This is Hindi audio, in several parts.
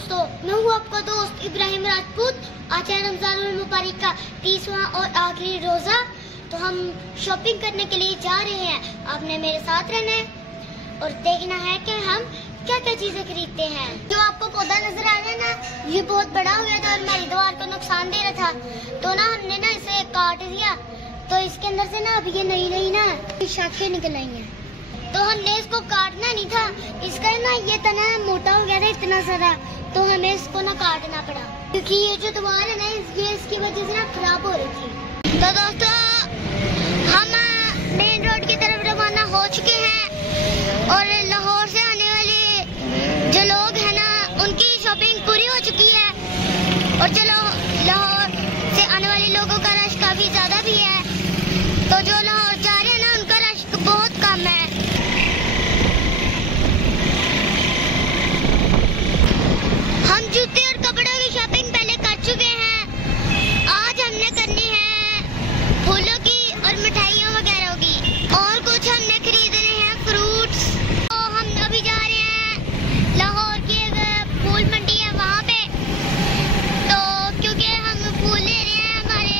दोस्तों, मैं हूँ आपका दोस्त इब्राहिम राजपूत। आज है रमजानुल मुबारक का 30वां और आखिरी रोजा। तो हम शॉपिंग करने के लिए जा रहे हैं। आपने मेरे साथ रहना है और देखना है कि हम क्या क्या चीजें खरीदते हैं। जो आपको पौधा नजर आ रहा है ना, ये बहुत बड़ा हो गया था और हमारी दीवार को नुकसान दे रहा था, तो ना हमने ना इसे काट दिया। तो इसके अंदर से ना अब ये नई ना शाखें निकल आई हैं। तो हमने इसको काटना नहीं था, इसका ना ये तना मोटा हो गया था इतना सारा, तो हमें इसको ना काटना पड़ा क्योंकि ये जो दीवार है ना ये इसकी वजह से ना खराब हो रही थी। तो दोस्तों, हम मेन रोड की तरफ रवाना हो चुके हैं और लाहौर से आने वाले जो लोग हैं ना उनकी शॉपिंग पूरी हो चुकी है। और चलो, लाहौर से आने वाले लोगों का रश काफी ज्यादा भी है, तो जो लाहौर जा रहे हैं ना उनका रश बहुत कम है। हम जूते और कपड़ों की शॉपिंग पहले कर चुके हैं। आज हमने करनी है फूलों की और मिठाइयों वगैरह की, और कुछ हमने खरीदने हैं फ्रूट्स। तो हम अभी जा रहे हैं लाहौर की फूल मंडी है वहाँ पे, तो क्योंकि हम फूल ले रहे हैं, हमारे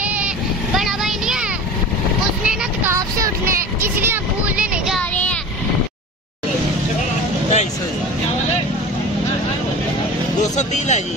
बड़ा भाई नहीं है, उसने ना तकाब से उठना है, इसलिए हम फूल लेने जा रहे हैं। 230 है जी।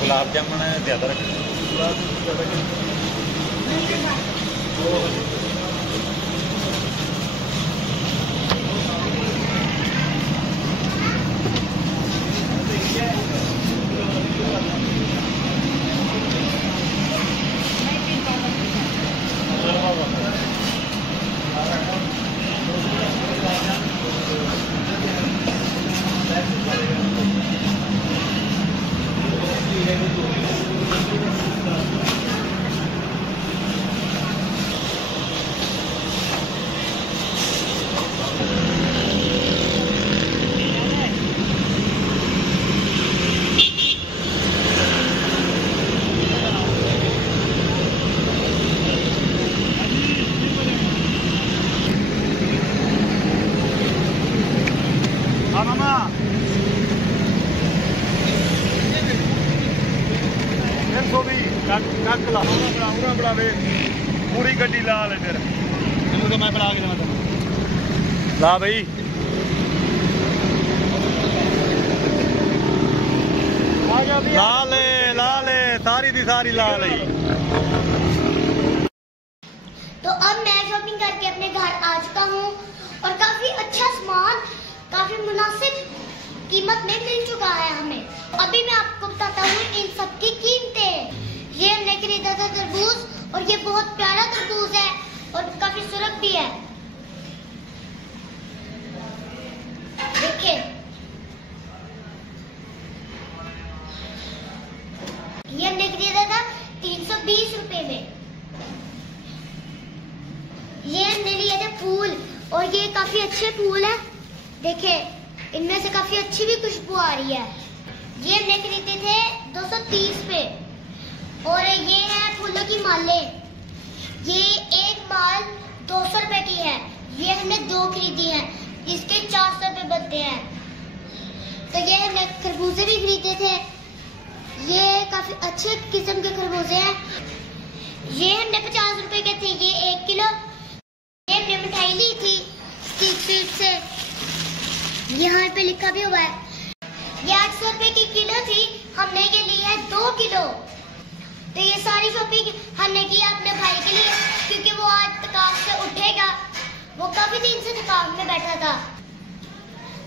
गुलाब जामुन ज्यादा रखें। पूरी गड्डी ला ले फिर तो मैं बना के ला भाई। ला ले सारी दी सारी ला ली। तो अब मैं शॉपिंग करके अपने घर आ चुका हूँ और काफी अच्छा सामान, काफी मुनासिब कीमत में मिल चुका है हमें। अभी मैं आपको बताता हूँ इन सब की कीमतें। ये हमने खरीदा था तरबूज और ये बहुत प्यारा तरबूज है और काफी सुरख भी है। देखिए ये हमने खरीदा था 320 रुपए में। ये हमने लिए थे फूल और ये काफी अच्छे फूल है। देखिए इनमें से काफी अच्छी भी खुशबू आ रही है। ये हमने खरीदे थे 230 पे। और ये है फूलों की मालें। ये एक माल 200 रुपए की है। ये हमने 2 खरीदी हैं, इसके 400 रुपए बनते हैं। तो ये हमने खरबूजे भी खरीदे थे। ये काफी अच्छे किस्म के खरबूजे हैं। ये हमने 50 रुपए के थे, ये 1 किलो। ये हमने मिठाई ली थी स्ट्रीट से, यहाँ पे लिखा भी हुआ है। ये 800 रुपए की किलो थी, हमने ये ली है 2 किलो। तो ये सारी शॉपिंग हमने की अपने भाई के लिए, क्योंकि वो आज थकान से उठेगा। वो काफी दिन से थकान में बैठा था।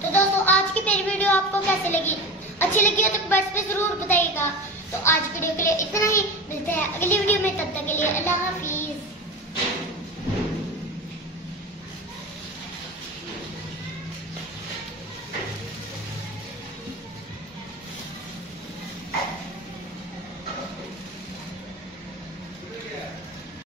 तो दोस्तों आज की मेरी वीडियो आपको कैसे लगी? अच्छी लगी हो तो कमेंट्स में जरूर बताइएगा। तो आज वीडियो के लिए इतना ही, मिलते हैं अगली वीडियो में, तब तक के लिए अल्लाह हाफिज।